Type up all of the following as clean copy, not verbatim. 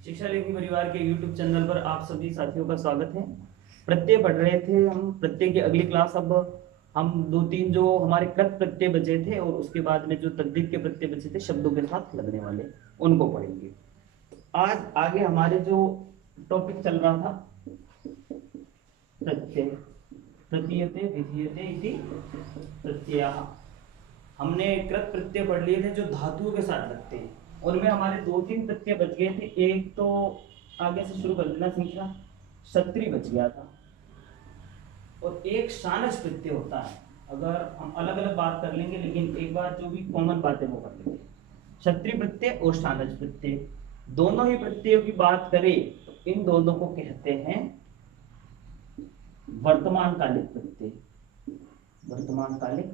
शिक्षा लेखनी परिवार के YouTube चैनल पर आप सभी साथियों का स्वागत है। प्रत्यय पढ़ रहे थे हम। प्रत्यय की अगली क्लास अब हम दो तीन जो हमारे कृत प्रत्यय बचे थे और उसके बाद में जो तद्धित के प्रत्यय बचे थे शब्दों के साथ लगने वाले उनको पढ़ेंगे। आज आगे हमारे जो टॉपिक चल रहा था प्रत्यय, प्रतीयते विधीयते इति प्रत्ययः। हमने कृत प्रत्यय पढ़ लिए थे जो धातुओं के साथ लगते हैं। उनमें हमारे दो तीन प्रत्यय बच गए थे। एक तो आगे से शुरू कर देना श्रृंखला, क्षत्रिय बच गया था और एक शानच प्रत्यय होता है। अगर हम अलग अलग बात कर लेंगे लेकिन एक बार जो भी कॉमन बात है वो कर लेंगे। क्षत्रिय प्रत्यय और शानच प्रत्यय दोनों ही प्रत्ययों की बात करें तो इन दोनों को कहते हैं वर्तमान कालिक प्रत्यय। वर्तमान कालिक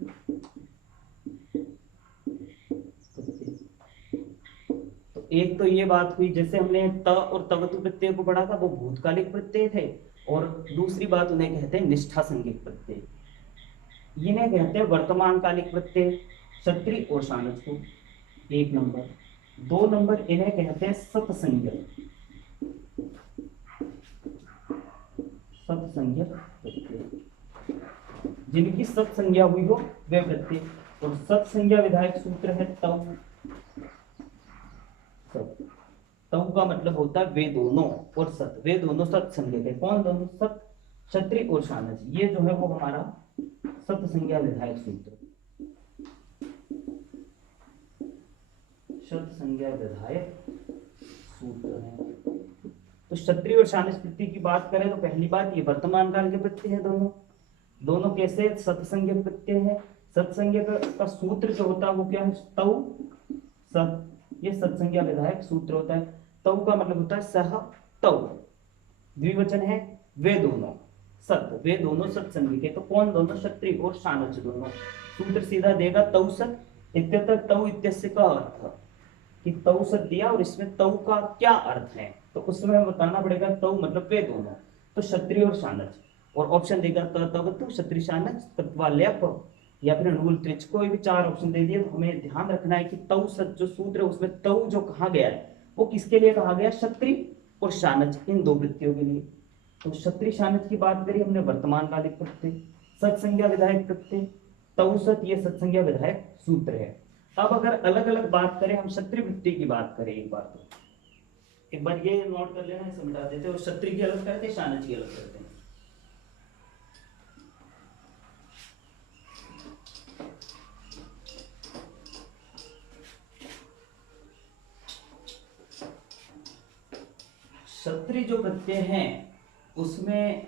एक तो ये बात हुई, जैसे हमने त और तवतु प्रत्यय को पढ़ा था वो भूतकालिक प्रत्यय थे, और दूसरी बात उन्हें कहते हैं निष्ठा संज्ञक प्रत्यय। इन्हें कहते हैं वर्तमान कालिक प्रत्यय क्षत्रिय और शानच को। एक नंबर। दो नंबर इन्हें कहते हैं सतसंज्ञक। सतसंज्ञक प्रत्यय, जिनकी सत्संज्ञा हुई हो वे प्रत्यय। और सत्संज्ञा विधायक सूत्र है तव। तव का मतलब होता है वे दोनों, और सत, वे दोनों सत्संज्ञक है। कौन दोनों? सत, क्षत्रिय और शानच। ये जो है वो हमारा सत्संज्ञा विधायक सूत्र, सत्संज्ञा विधायक सूत्र है। तो क्षत्रिय और शानच प्रत्यय की बात करें तो पहली बात ये वर्तमान काल के प्रत्यय है। दोनों दोनों कैसे? सत्संज्ञक प्रत्यय है। सत्संज्ञक का सूत्र जो होता है वो क्या है? तव सत। ये सत्संज्ञा विधायक सूत्र होता है। तव का मतलब होता है सह तव, द्विवचन है वे दोनों। सत, वे दोनों सत्संज्ञक है। तो कौन दोनों? क्षत्रिय और शानच दोनों। सूत्र सीधा देगा तव सत इत्यत्र तव इत्यस्य का अर्थ, कि तव सत दिया और इसमें तव का क्या अर्थ है तो उसमें बताना पड़ेगा। तव मतलब वे दोनों, तो क्षत्रिय और शानच। और ऑप्शन देगा तवतु क्षत्रिय शानच तत्वाल्यप या फिर अनुकूल त्रिच, कोई भी चार ऑप्शन दे दिए। तो हमें ध्यान रखना है कि तव सत जो सूत्र है उसमें तव जो कहा गया है वो किसके लिए कहा गया? क्षत्रिय और शानच, इन दो वृत्तियों के लिए। तो क्षत्रिय शानच की बात करी हमने, वर्तमान कालिक प्रत्यय, सत्संज्ञा विधायक प्रत्यय, तव सत, ये सत्संज्ञा विधायक सूत्र है। अब अगर अलग अलग बात करें, हम क्षत्रिय वृत्ति की बात करें एक बार, तो एक बार ये नोट कर लेना, समझा देते। और क्षत्रिय की अलग करते हैं, शानच की अलग करते हैं। क्षत्रिय जो प्रत्यय है उसमें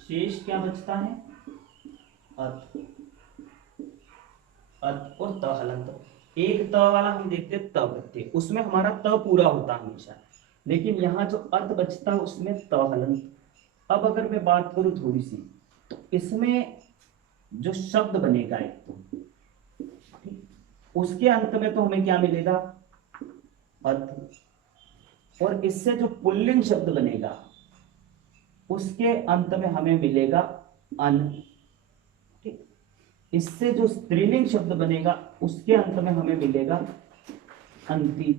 शेष क्या बचता है? अत, अत और त हलंत। एक त वाला हम देखते हैं त प्रत्यय, उसमें हमारा त पूरा होता है हमेशा, लेकिन यहाँ जो अत बचता है उसमें त हलंत। अब अगर मैं बात करूं थोड़ी सी, तो इसमें जो शब्द बनेगा एक तो, उसके अंत में तो हमें क्या मिलेगा? अत। और इससे जो पुल्लिंग शब्द बनेगा उसके अंत में हमें मिलेगा अन। ठीक, इससे जो स्त्रीलिंग शब्द बनेगा उसके अंत में हमें मिलेगा अंति।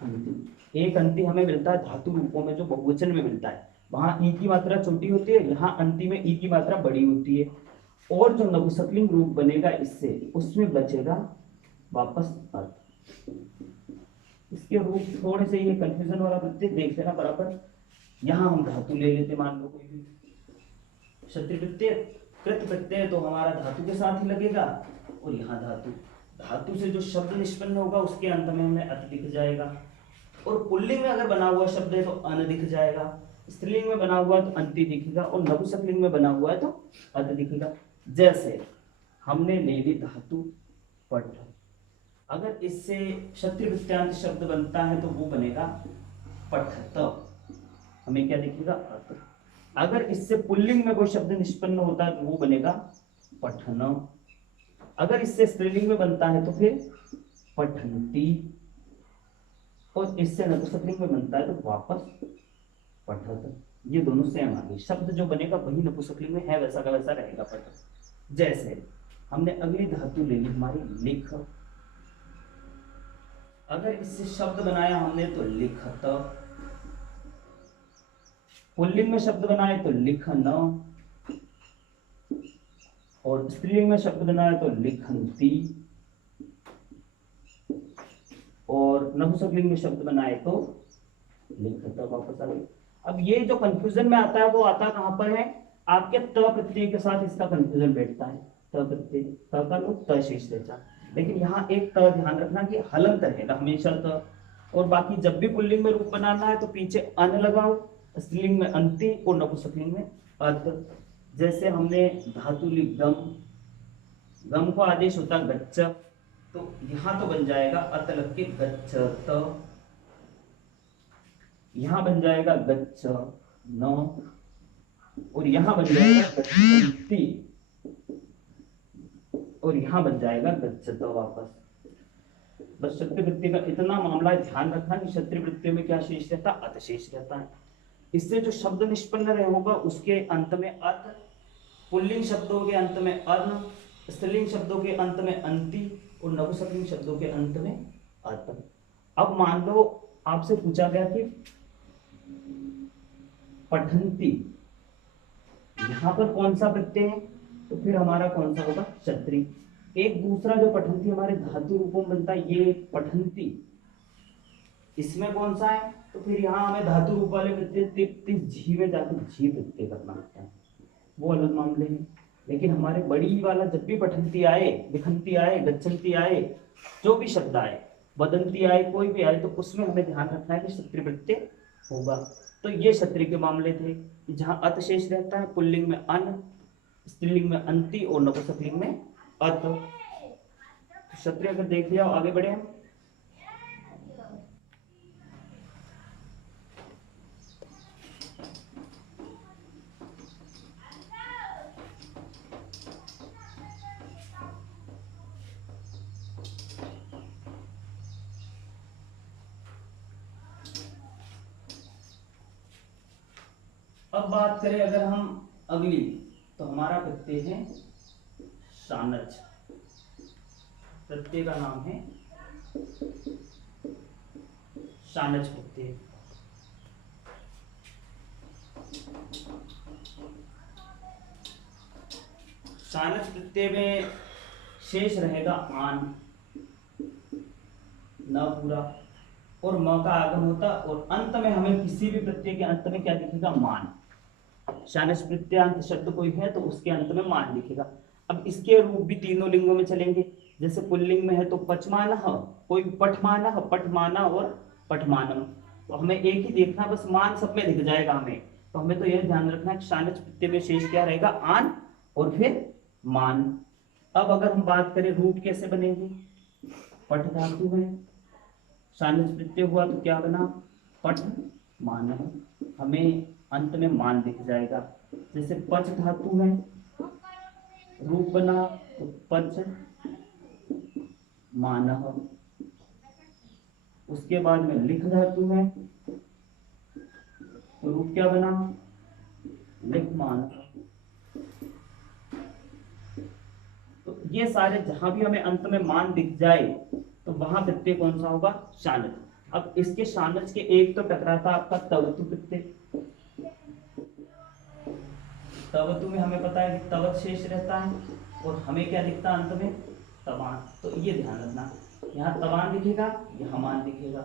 अंति, एक अंति हमें मिलता है धातु रूपों में, जो बहुवचन में मिलता है। वहां ई की मात्रा छोटी होती है, यहाँ अंति में ई की मात्रा बड़ी होती है। और जो नपुंसकलिंग रूप बनेगा इससे, उसमें बचेगा वापस अर्थ। इसके रूप थोड़े से ये कंफ्यूजन वाला प्रत्यय देख लेना बराबर। यहाँ हम धातु ले लेते, मान लो कोई भी क्षत्रिय प्रत्यय, कृत प्रत्यय तो हमारा धातु के साथ ही लगेगा, और यहाँ धातु, धातु से जो शब्द निष्पन्न होगा उसके अंत में हमें अत दिख जाएगा। और पुल्लिंग में अगर बना हुआ शब्द है तो अन दिख जाएगा, स्त्रीलिंग में बना हुआ है तो अंति दिखेगा, और नपुंसकलिंग में बना हुआ है तो अत दिखेगा। जैसे हमने ले ली धातु पठ, अगर इससे क्षत्रिय प्रत्यांत शब्द बनता है तो वो बनेगा पठत, हमें क्या दिखेगा? अत। अगर इससे पुल्लिंग में कोई शब्द निष्पन्न होता है तो वो बनेगा पठन। अगर इससे स्त्रीलिंग में बनता है तो फिर पठंती, और इससे नपुंसकलिंग में बनता है तो वापस पठत। ये दोनों सेम आ गए, शब्द जो बनेगा वही नपुंसकलिंग में है वैसा का वैसा रहेगा पठत। जैसे हमने अगली धातु ले ली हमारी लिख, अगर इससे शब्द बनाया हमने तो लिखत, पुल्लिंग में शब्द बनाए तो लिखन, और स्त्रीलिंग में शब्द बनाया तो लिखंती, और नपुंसकलिंग में शब्द बनाए तो लिखत। वापस आ गए। अब ये जो कंफ्यूजन में आता है वो आता कहां पर है, आपके त प्रत्यय के साथ इसका कंफ्यूजन बैठता है। त प्रत्यय, त का तो त शेष रहता, लेकिन यहाँ एक त ध्यान रखना कि हलंत रहेगा हमेशा त, और बाकी जब भी पुल्लिंग में रूप बनाना है तो पीछे अन लगाओ, स्त्रीलिंग में अंति और नपुंसकलिंग में अत। जैसे हमने धातु ली गम, गम को आदेश होता गच्छ, तो यहां तो बन जाएगा अत लग के गच्छत, यहां बन जाएगा गच्छ न, और यहां बन जाएगा गच्छन्ति, और यहां बन जाएगा गच्छत वापस। बस क्षत्रिय वृत्ति का इतना मामला ध्यान रखना कि क्षत्रिय वृत्ति में क्या शेष रहता है, अत शेष रहता है। इससे जो शब्द निष्पन्न रहे होगा उसके अंत में अत, पुल्लिंग शब्दों के अंत में अन, स्त्रीलिंग शब्दों के अंत में अंति, और नपुंसकलिंग शब्दों के अंत में अत। अब मान लो आपसे पूछा गया कि पठंती, यहां पर कौन सा प्रत्यय है, तो फिर हमारा कौन सा होगा, क्षत्रिय। एक दूसरा जो पठंती हमारे धातु रूपों में बनता है, ये पठंती, इसमें कौन सा है, तो फिर यहाँ हमें धातु रूप वाले प्रत्यय तिप्ति झी में जाकर झी प्रत्यय करना होता है, वो अलग मामले हैं। लेकिन हमारे बड़ी वाला जब भी पठंती आए, लिखंती आए, गच्छन्ती आए, जो भी शब्द आए, वदंती आए, कोई भी आए, तो उसमें हमें ध्यान रखना है कि क्षत्रिय प्रत्यय होगा। तो ये क्षत्रिय के मामले थे, जहां अत शेष रहता है, पुल्लिंग में अन, स्त्रीलिंग में अंति, और नपुंसकलिंग में अत। क्षत्रिय अगर देख लिया, आगे बढ़े हम। अब बात करें अगर हम अगली, तो हमारा प्रत्यय है शानच। प्रत्यय का नाम है शानच प्रत्यय। शानच प्रत्यय में शेष रहेगा आन, न पूरा, और म का आगम होता, और अंत में हमें किसी भी प्रत्यय के अंत में क्या दिखेगा, मान। शानच प्रत्ययांत शब्द कोई है तो उसके अंत में मान दिखेगा। अब इसके रूप भी तीनों लिंगों में चलेंगे। जैसे पुल्लिंग में है तो पचमान, कोई पठमान, पठमाना और पठमानम, तो हमें एक ही देखना, बस मान सब में दिख जाएगा हमें। तो हमें तो यह ध्यान रखना है शानच प्रत्यय में शेष क्या रहेगा, आन और फिर मान। अब अगर हम बात करें रूप कैसे बनेंगे, पठ धातु में शानच प्रत्यय हुआ तो क्या बना, पठ मान, हमें अंत में मान दिख जाएगा। जैसे पच धातु में रूप बना तो पच मान, उसके बाद में लिख धातु में तो रूप क्या बना, लिख मान। तो ये सारे जहां भी हमें अंत में मान दिख जाए तो वहां प्रत्यय कौन सा होगा, शानच। अब इसके शानच के एक तो टकराता आपका तवतु प्रत्यय। तवतु में हमें पता है कि तवत शेष रहता है, और हमें क्या दिखता है अंत में, तवान। तो ये ध्यान रखना, यहाँ तवान दिखेगा, यहाँ मान दिखेगा,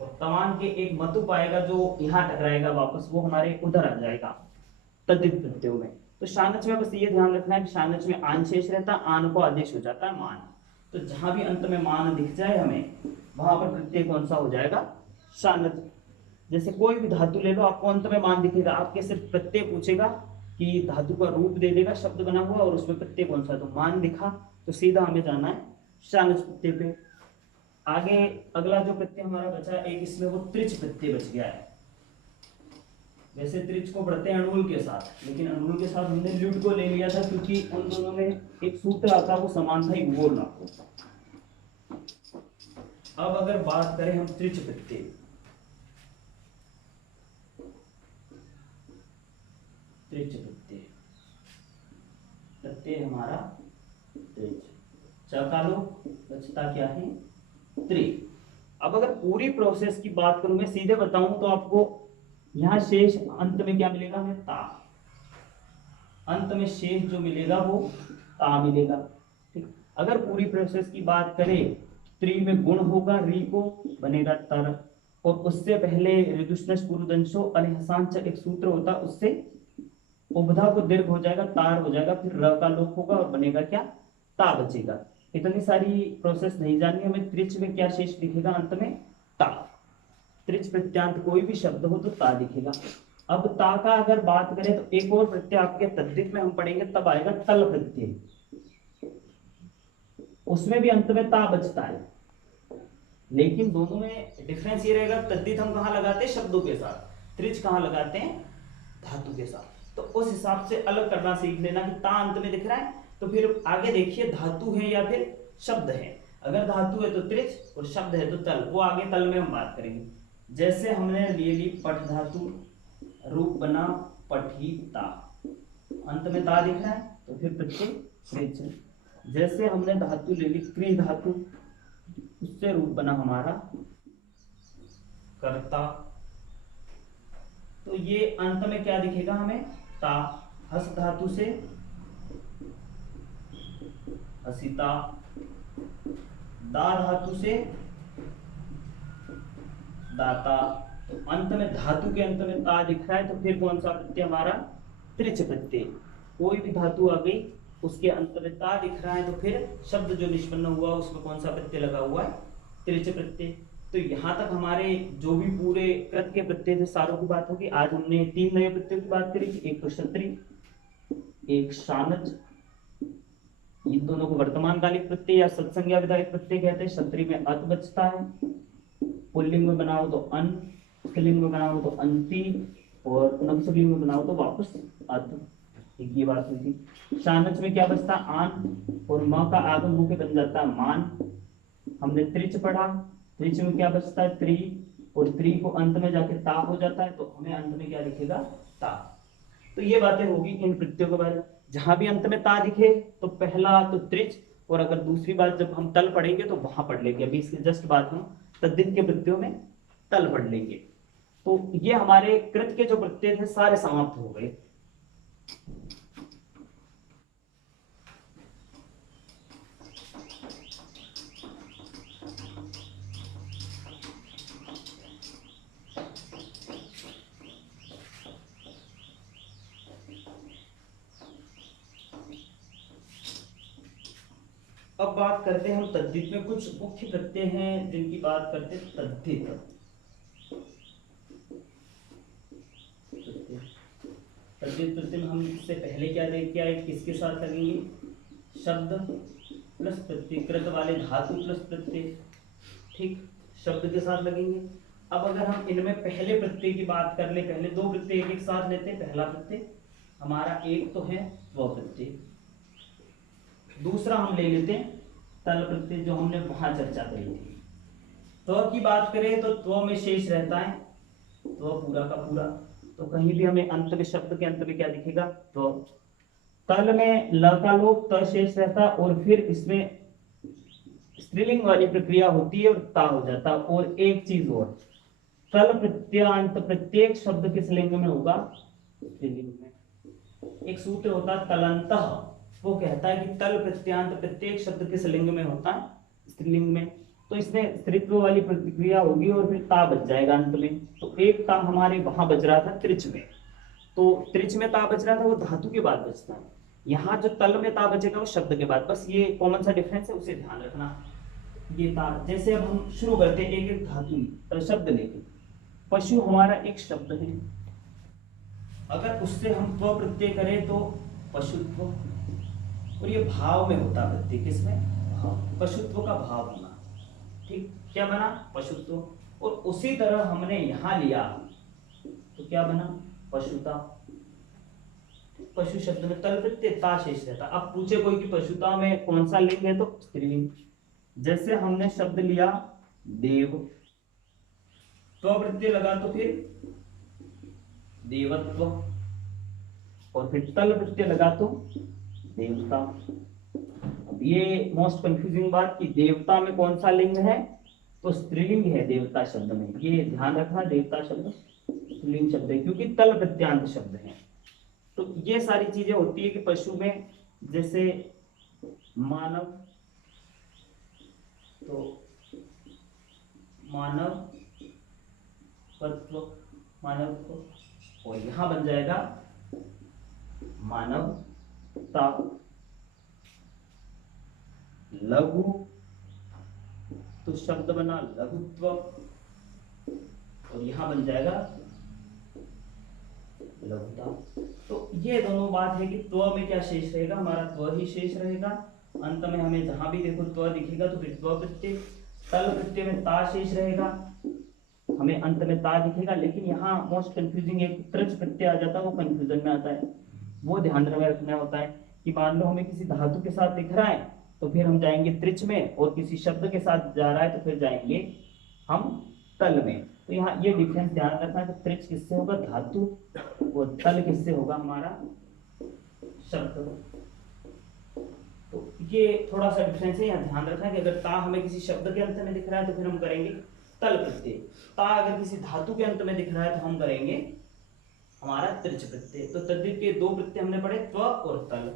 और तवान के एक मतु पाएगा जो यहाँ टकराएगा वापस, वो हमारे उधर आ जाएगा तद्धित प्रत्ययों में। तो शानच में बस ये ध्यान रखना है कि शानच में आन शेष रहता है, आन को आदेश हो जाता है मान। तो जहां भी अंत में मान दिख जाए हमें, वहां पर प्रत्यय कौन सा हो जाएगा, शानच। जैसे कोई भी धातु ले लो, आपको अंत में मान दिखेगा, आपके सिर्फ प्रत्यय पूछेगा कि धातु का रूप दे देगा, शब्द बना हुआ और उसमें प्रत्यय कौन सा, तो मान दिखा तो सीधा हमें जाना है शानच प्रत्यय पे। आगे अगला जो प्रत्यय हमारा बचा एक इसमें, वो त्रिच प्रत्यय बच गया है। वैसे त्रिच को पढ़ते हैं अणुल के साथ, लेकिन अणुल के साथ हमने ल्यूट को ले लिया था क्योंकि उन दोनों में एक सूत्र आता है, वो समान था, एक बोलना। अब अगर बात करें हम त्रिच प्रत्यय, त्रिच प्रत्यय, प्रत्यय हमारा त्रिच, चकालो बचता क्या है, त्रि। अब अगर पूरी प्रोसेस की बात करूं, मैं सीधे बताऊं तो आपको यहाँ शेष अंत में क्या मिलेगा, हमें ता। अंत में शेष जो मिलेगा वो ता मिलेगा। ठीक, अगर पूरी प्रोसेस की बात करें, त्रि में गुण होगा, री को बनेगा तर, और उससे पहले ऋदुष्णस पूर्वदंशो अनिहसांच एक सूत्र होता, उससे उपधा को दीर्घ हो जाएगा, तार हो जाएगा, फिर र का लोप होगा और बनेगा क्या, ता बचेगा। इतनी सारी प्रोसेस नहीं जाननी हमें। त्रिच में क्या शेष दिखेगा, अंत में ता। त्रिच प्रत्यांत कोई भी शब्द हो तो ता दिखेगा। अब ता का अगर बात करें तो एक और प्रत्यय आपके तद्धित में हम पढ़ेंगे, तब आएगा तल प्रत्यय। उसमें भी अंत में ता बचता है, लेकिन दोनों में डिफरेंस ये रहेगा, तद्धित हम कहाँ लगाते हैं, शब्दों के साथ, त्रिच कहाँ लगाते हैं, धातु के साथ। तो उस हिसाब से अलग करना सीख लेना कि ता अंत में दिख रहा है तो फिर आगे देखिए धातु है या फिर शब्द है। अगर धातु है तो त्रिच और शब्द है तो तल, वो आगे तल में हम बात करेंगे। जैसे हमने ले ली पठ धातु, रूप बना पठिता, अंत में ता दिख रहा है तो फिर प्रत्यय त्रिच। जैसे हमने धातु ले ली क्री धातु, उससे रूप बना हमारा कर्ता, तो ये अंत में क्या दिखेगा हमें, ता। हस धातु से हसिता, दा धातु से दाता, तो अंत में धातु के अंत में ता दिख रहा है तो फिर कौन सा प्रत्यय हमारा, त्रिच प्रत्यय। कोई भी धातु आ गई उसके अंत में ता दिख रहा है तो फिर शब्द जो निष्पन्न हुआ उसमें कौन सा प्रत्यय लगा हुआ है, त्रिच प्रत्यय। तो यहाँ तक हमारे जो भी पूरे कृत के प्रत्यय थे सारों की बात होगी। आज हमने 3 नए प्रत्ययों की बात करी, एक तो क्षत्रि, एक शानच। इन दोनों को वर्तमान कालिक प्रत्यय या सत्संज्ञा विधायक प्रत्यय कहते हैं। क्षत्रि में अत बचता है, पुल्लिंग में बनाओ तो अन, स्त्रीलिंग में बनाओ तो अंति, और नपुंसकलिंग में बनाओ तो वापस अत। एक ये बात हुई थी। शानच में क्या बचता, आन, और म का आगम होकर बन जाता है मान। हमने त्रिच पढ़ा, त्रिच में क्या बचता है, त्रि, और त्रि को अंत में जाके ता हो जाता है तो हमें अंत में क्या दिखेगा, ता। तो ये बातें होगी इन प्रत्ययों के बारे में। जहां भी अंत में ता दिखे तो पहला तो त्रिच, और अगर दूसरी बात जब हम तल पढ़ेंगे तो वहां पढ़ लेंगे। अभी इसके जस्ट बाद हम तद्धित के प्रत्ययों में तल पढ़ लेंगे। तो ये हमारे कृत के जो प्रत्यय थे सारे समाप्त हो गए। अब बात करते हैं हम तद्धित में। कुछ मुख्य प्रत्यय हैं जिनकी बात करते हैं तद्धित। तद्धित प्रत्यय में हम इससे पहले क्या देख के आए, किसके साथ लगेंगे, शब्द प्लस प्रत्यय, कृत वाले धातु प्लस प्रत्यय। ठीक, शब्द के साथ लगेंगे। अब अगर हम इनमें पहले प्रत्यय की बात कर ले, पहले 2 प्रत्यय एक साथ लेते हैं। पहला प्रत्यय हमारा एक तो है त्व प्रत्यय, दूसरा हम ले लेते हैं तल प्रत्यय जो हमने वहां चर्चा करी थी। त्व की बात करें तो त्व में शेष रहता है त्व पूरा का पूरा, तो कहीं भी हमें अंत में, शब्द के अंत में क्या दिखेगा, त्व। तल में ल का लोप, त शेष रहता, और फिर इसमें स्त्रीलिंग वाली प्रक्रिया होती है और ता हो जाता। और एक चीज और, तल प्रत्यांत प्रत्येक शब्द किस लिंग में होगा, स्त्रीलिंग में। एक सूत्र होता है तलंतः, वो कहता है कि तल प्रत्यांत प्रत्येक शब्द किस लिंग में होता है, स्त्रीलिंग में। तो इसमें स्त्रीत्व वाली प्रतिक्रिया होगी और फिर ता बच जाएगा अंत में। तो एक ता हमारे वहां बच रहा था त्रिच में, तो त्रिच में ता बच रहा था, वो धातु के बाद बचता है। यहाँ जो तल में ता बचेगा वो शब्द के बाद। बस ये कॉमन सा डिफरेंस है, उसे ध्यान रखना। ये ता, जैसे अब हम शुरू करते हैं एक एक धातु शब्द लेके। पशु हमारा एक शब्द है, अगर उससे हम त्व प्रत्यय करें तो पशुत्व, और ये भाव में होता है प्रत्यय, किसमें, भाव, पशुत्व का भाव होना। ठीक, क्या बना, पशुत्व। और उसी तरह हमने यहां लिया तो क्या बना, पशुता। पशु शब्द में तल प्रत्यय ता शेष रहता। अब पूछे कोई कि पशुता में कौन सा लिंग है, तो स्त्रीलिंग। जैसे हमने शब्द लिया देव, त्व प्रत्यय लगा तो फिर देवत्व, और फिर तल प्रत्यय लगा तो देवता। अब ये मोस्ट कंफ्यूजिंग बात कि देवता में कौन सा लिंग है, तो स्त्रीलिंग है देवता शब्द में, ये ध्यान रखना, देवता शब्द स्त्रीलिंग शब्द है क्योंकि तल प्रत्यांत शब्द है। तो ये सारी चीजें होती है कि पशु में, जैसे मानव, तो मानवत्व, मानवत्व, और यहां बन जाएगा मानवता। लघु, तो शब्द बना लघुत्व, और यहां बन जाएगा लघुता। तो ये दोनों बात है कि त्व में क्या शेष रहेगा, हमारा त्व ही शेष रहेगा। अंत में हमें जहां भी देखो त्व दिखेगा तो फिर त्व प्रत्यय, तल प्रत्यय में ता शेष रहेगा, हमें अंत में ता दिखेगा। लेकिन यहाँ मोस्ट कंफ्यूजिंग एक त्रच प्रत्यय आ जाता है, वो कंफ्यूजन में आता है, वो ध्यान में रखना होता है कि मान लो हमें किसी धातु के साथ दिख रहा है तो फिर हम जाएंगे त्रिच में, और किसी शब्द के साथ जा रहा है तो फिर जाएंगे हम तल में। तो यहाँ ये डिफरेंस ध्यान रखना है कि त्रिच किससे होगा, धातु, और तल किससे होगा, हमारा शब्द। तो ये थोड़ा सा डिफरेंस है, यहाँ ध्यान रखना है कि अगर ता हमें किसी शब्द के अंत में दिख रहा है तो फिर हम करेंगे तल प्रत्यय, ता अगर किसी धातु के अंत में दिख रहा है तो हम करेंगे हमारा त्रिच प्रत्यय। तो तद्धित के दो प्रत्यय हमने पढ़े, त्व और तल।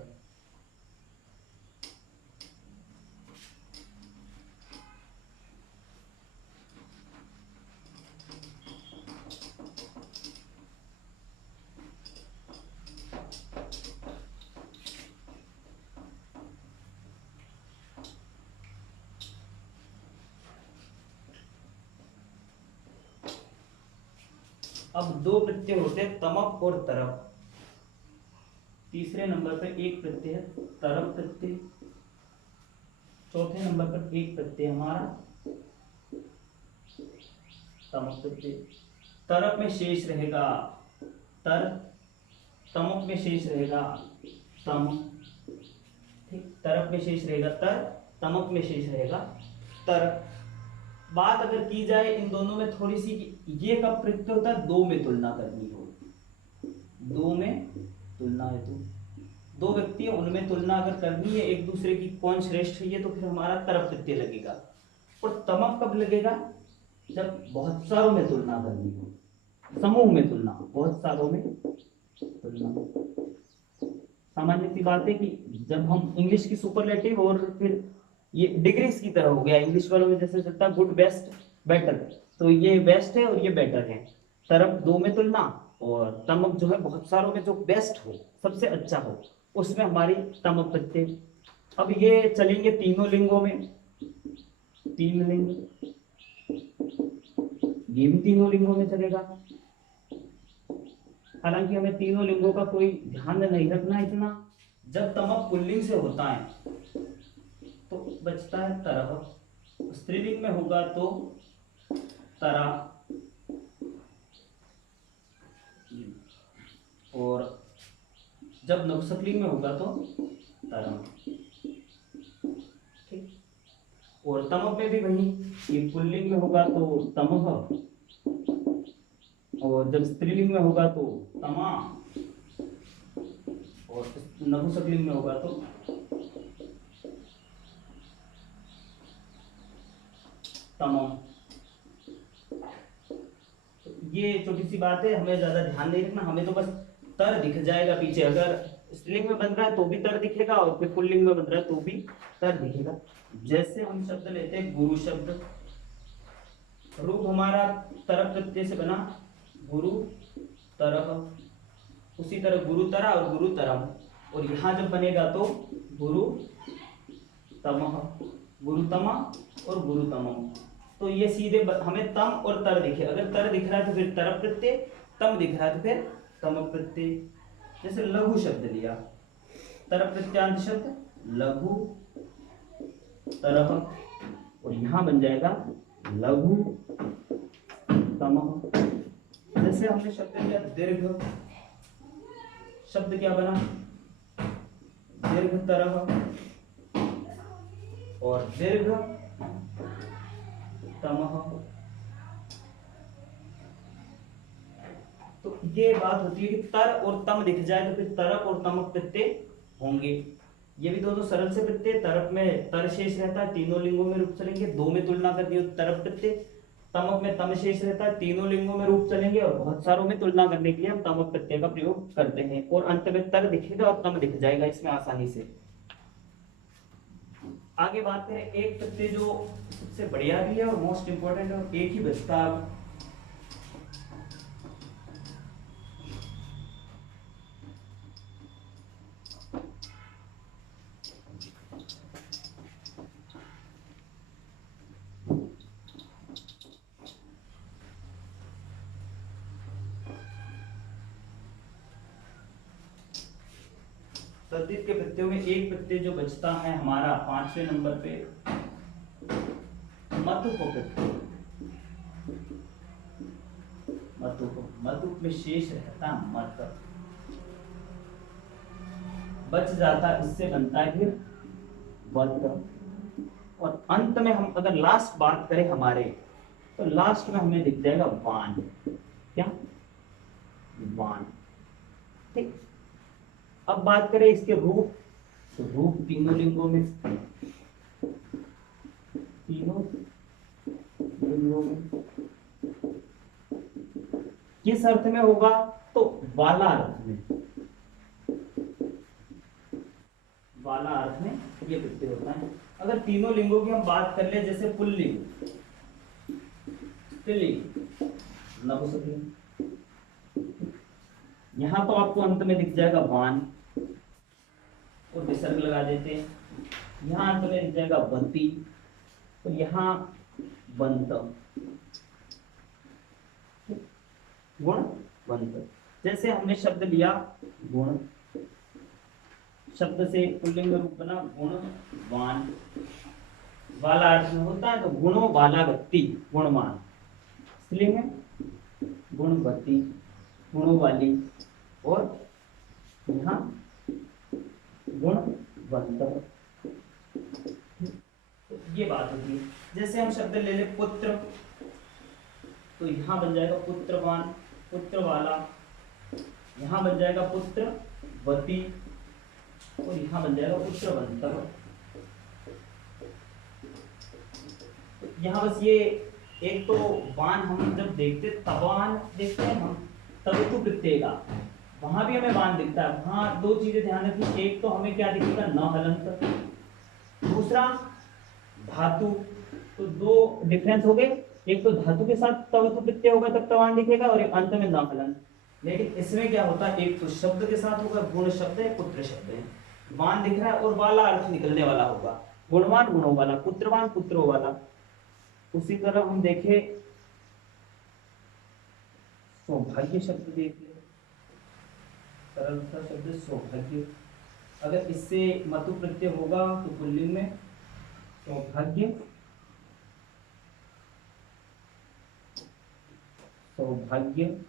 अब दो प्रत्यय होते हैं तमक और तरप। तीसरे नंबर पर एक प्रत्यय है तरप प्रत्यय, चौथे नंबर पर एक प्रत्यय हमारा तमक प्रत्यय। तरप में शेष रहेगा तर, तमक में शेष रहेगा तम, ठीक, तरप में शेष रहेगा तर, तमक में शेष रहेगा तर। बात अगर की जाए इन दोनों में थोड़ी सी, ये कब प्रत्यय होता है, दो में तुलना करनी हो, दो में तुलना है, तो दो व्यक्ति है उनमें तुलना अगर करनी है एक दूसरे की, कौन श्रेष्ठ है, ये तो फिर हमारा तरप प्रत्यय लगेगा। और तमक कब लगेगा, जब बहुत सारों में तुलना करनी हो, समूह में तुलना, बहुत सारों में तुलना। सामान्य सी बात है कि जब हम इंग्लिश की सुपरलेटिव और फिर ये डिग्रीज की तरह हो गया, इंग्लिश वालों में जैसे चलता गुड, बेस्ट, बेटर, तो ये बेस्ट है और ये बेटर है। तरफ दो में तुलना, और तमक जो है बहुत सारों में जो बेस्ट हो, सबसे अच्छा हो, उसमें हमारी तमक प्रत्यय। अब ये चलेंगे तीनों लिंगों में, तीन लिंग, ये भी तीनों लिंगों में चलेगा। हालांकि हमें तीनों लिंगों का कोई ध्यान नहीं रखना इतना, जब तमक पुल्लिंग से होता है तो बचता है तरह, स्त्रीलिंग में होगा तो तरा, और जब नपुंसकलिंग में होगा तो तरम, ठीक। और तमक में भी वही, ये पुल्लिंग में होगा तो तमह, और जब स्त्रीलिंग में होगा तो तमा, और नपुंसकलिंग में होगा तो तमम। तो ये छोटी सी बात है, हमें ज्यादा ध्यान नहीं रखना, हमें तो बस तर दिख जाएगा पीछे, अगर स्त्रीलिंग में बन रहा है तो भी तर दिखेगा, और फिर पुल्लिंग में बन रहा है तो भी तर दिखेगा। जैसे हम शब्द लेते हैं गुरु शब्द, रूप हमारा तरफ प्रत्यय से बना गुरु तरफ, उसी तरह गुरु तरा और गुरु तरम, और यहां जब बनेगा तो गुरु तमह, गुरु तमा और गुरु तमम। तो ये सीधे हमें तम और तर दिखे, अगर तर दिख रहा है तो फिर तरप प्रत्यय, तम दिख रहा है तो फिर तम प्रत्यय। जैसे लघु शब्द लिया, तरप प्रत्यांत शब्द लघु तरह, और यहां बन जाएगा लघु तमह। जैसे हमने शब्द लिया दीर्घ, शब्द क्या बना, दीर्घ तरह और दीर्घ तमह। तो ये बात होती है कि तर और तम दिख जाए तो फिर तरप और तमक प्रत्यय होंगे। ये भी दोनों सरल से प्रत्यय, तरप में तर शेष रहता है, तीनों लिंगों में रूप चलेंगे, दो में तुलना कर दियो तरप प्रत्यय, तमक में तम शेष रहता है, तीनों लिंगों में रूप चलेंगे, और बहुत सारों में तुलना करने के लिए हम तमक प्रत्यय का प्रयोग करते हैं, और अंत में तर दिखेगा और तम दिख जाएगा इसमें आसानी से। आगे बात करें एक प्रत्यय जो सबसे बढ़िया भी है और मोस्ट इंपोर्टेंट है और एक ही बचता है। तद्धित के प्रत्ययों में एक प्रत्यय जो बचता है हमारा 5वें नंबर पे, मतुप प्रत्यय। मतुप में शेष रहता मत, बच जाता, इससे बनता है फिर वत। और अंत में हम अगर लास्ट बात करें हमारे, तो लास्ट में हमें दिख जाएगा वान। क्या? वान। ठीक। अब बात करें इसके रूप, तो रूप तीनों लिंगों में, किस अर्थ में होगा? तो वाला अर्थ में, वाला अर्थ में ये प्रत्यय होता है। अगर तीनों लिंगों की हम बात कर ले, जैसे पुल्लिंग, स्त्रीलिंग, नपुंसकलिंग, यहां तो आपको अंत में दिख जाएगा वान और विसर्ग लगा देते हैं, यहां अंत में दिख जाएगा वंती और यहां वंत, गुण वंत। जैसे हमने शब्द लिया गुण, शब्द से पुल्लिंग रूप बना गुणवान, वाला अर्थ में होता है तो गुणों वाला व्यक्ति गुणवान, स्त्रीलिंग है गुणवती, गुणों वाली, और यहाँ गुणवंत। ये बात होती है। जैसे हम शब्द ले ले पुत्र, तो यहाँ बन जाएगा पुत्रवान, पुत्र वाला, यहाँ बन जाएगा पुत्रवती और यहाँ बन जाएगा पुत्रवंत। यहाँ बस ये एक तो वान हम जब देखते तवान देखते हैं हम तवितु प्रत्यय का, वहां भी हमें वान दिखता है। वहां दो चीजें ध्यान रखिए, एक तो हमें क्या दिखेगा न हलंत, दूसरा धातु, तो दो डिफरेंस हो गए। एक तो धातु के साथ तवितु प्रत्यय होगा तब तवान दिखेगा और एक अंत में न हलंत। लेकिन इसमें क्या होता है, एक तो शब्द के साथ होगा, गुण शब्द है पुत्र शब्द है, वान दिख रहा है और वाला अर्थ निकलने वाला होगा, गुणवान गुणों वाला, पुत्रवान पुत्रों वाला। उसी तरह हम देखें सौभाग्य शब्द देख ले, सरल सा शब्द सौभाग्य, अगर इससे मतु प्रत्यय होगा तो पुल्लिंग में सौभाग्य, सौभाग्यवान,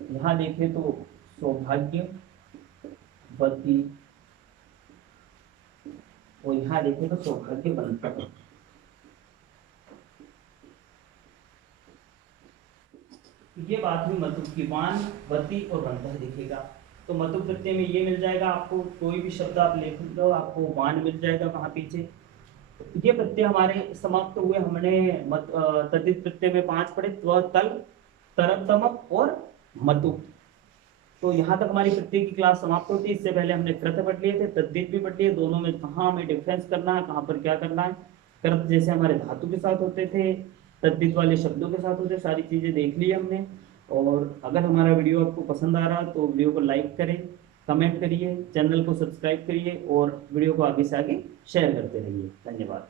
यहां देखें तो सौभाग्यवती और यहां देखें तो सौभाग्यवंत। ये बात हुई मतु की, वान वती और वंत दिखेगा। तो मतु प्रत्यय में ये मिल जाएगा आपको, कोई भी शब्द आप लिख लो आपको वान मिल जाएगा वहां पीछे। ये प्रत्यय हमारे समाप्त हुए। हमने तद्धित प्रत्यय में 5 पढ़े, त्व, तल, तरप, तमक और मतु। तो यहाँ तक हमारी प्रत्यय की क्लास समाप्त होती है। इससे पहले हमने कृत पढ़ लिए थे, तद्धित भी पढ़ लिए, दोनों में कहाँ हमें डिफरेंस करना है, कहाँ पर क्या करना है। कृत जैसे हमारे धातु के साथ होते थे, तद्धित वाले शब्दों के साथ होते, सारी चीजें देख ली हमने। और अगर हमारा वीडियो आपको पसंद आ रहा तो वीडियो को लाइक करें, कमेंट करिए, चैनल को सब्सक्राइब करिए और वीडियो को आगे से आगे शेयर करते रहिए। धन्यवाद।